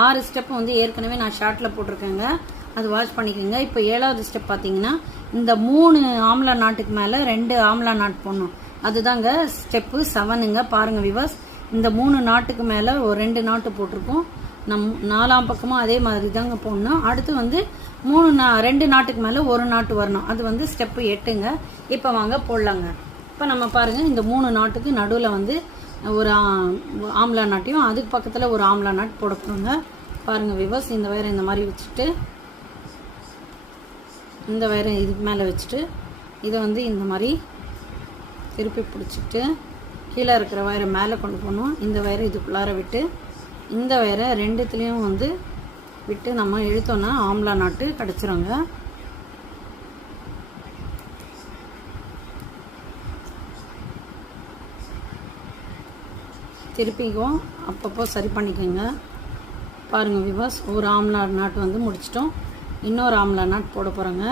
6 step வந்து ஏற்கனவே நான் ஷார்ட்டில் போட்டிருக்கேங்க, அது வாட்ச் பண்ணிக்கோங்க. இப்போ 7வது ஸ்டெப் பார்த்தீங்கன்னா இந்த 3 ஆம்லா நாட்டுக்கு மேலே 2 ஆம்லா நாட் போடணும். அதுதாங்க ஸ்டெப்பு 7ங்க. பாருங்கள் விவாஸ், இந்த 3 நாட்டுக்கு மேலே ஒரு 2 நாட்டு போட்டிருக்கோம். 4ஆம் பக்கமும் அதே மாதிரி தாங்க போடணும். அடுத்து வந்து 2 நாட்டுக்கு மேலே 1 நாட்டு வரணும். அது வந்து ஸ்டெப்பு 8ங்க. இப்போ வாங்க போடலாங்க. இப்போ நம்ம பாருங்கள், இந்த 3 நாட்டுக்கு நடுவில் வந்து ஒரு ஆம்லா நாட்டையும் அதுக்கு பக்கத்தில் ஒரு ஆம்லா நாட் போட போகிறோங்க. பாருங்கள் விவாஸ், இந்த வயரை இந்த மாதிரி வச்சுட்டு இந்த வயரை இதுக்கு மேலே வச்சுட்டு இதை வந்து இந்த மாதிரி திருப்பி பிடிச்சிட்டு கீழே இருக்கிற வயரை மேலே கொண்டு போகணும். இந்த வயரை இதுக்குள்ளார விட்டு இந்த வயரை ரெண்டுத்துலேயும் வந்து விட்டு நம்ம இழுத்தோன்னா ஆம்லா நாட்டு கிடச்சிருங்க. திருப்பிக்கும் அப்பப்போ சரி பண்ணிக்கோங்க. பாருங்கள் விவாஸ், ஒரு ஆம்லா நாட்டு வந்து முடிச்சிட்டோம். இன்னொரு ஆம்லா நாட் போட போகிறோங்க.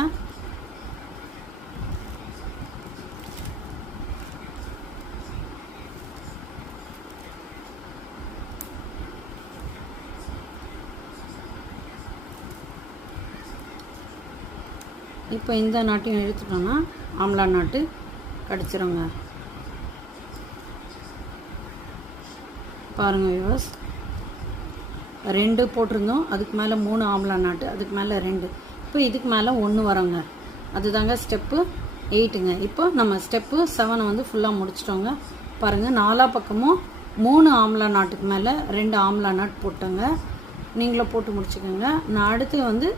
இப்போ இந்த நாட்டையும் எடுத்துட்டோன்னா ஆம்லா நாட்டு கிடச்சிருங்க. பாருங்கள் விவாஸ், 2 போட்டிருந்தோம், அதுக்கு மேலே 3 ஆம்லா நாட்டு, அதுக்கு மேலே 2, இப்போ இதுக்கு மேலே 1 வரோங்க. அதுதாங்க ஸ்டெப்பு 8ங்க. இப்போ நம்ம ஸ்டெப்பு 7 வந்து ஃபுல்லாக முடிச்சிட்டோங்க. பாருங்கள், 4 பக்கமும் 3 ஆம்லா நாட்டுக்கு மேலே 2 ஆம்லா நாட் போட்டோங்க. நீங்களும் போட்டு முடிச்சுக்கோங்க. நான் அடுத்து வந்து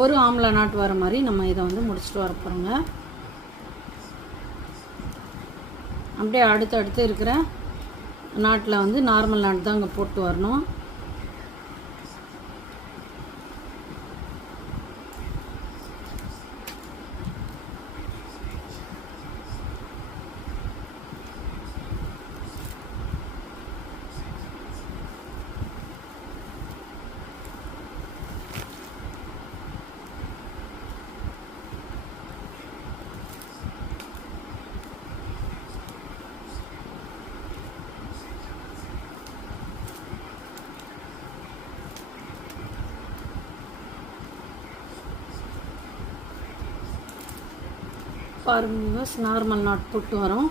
ஒரு ஆம்லா நாட்டு வர மாதிரி நம்ம இதை வந்து முடிச்சுட்டு வர போகிறோங்க. அப்படியே அடுத்து இருக்கிற நாட்டில் வந்து நார்மல் நாட் தான் அங்கே போட்டு வரணும். பாருங்கள், நார்மல் நாட் போட்டு வரோம்.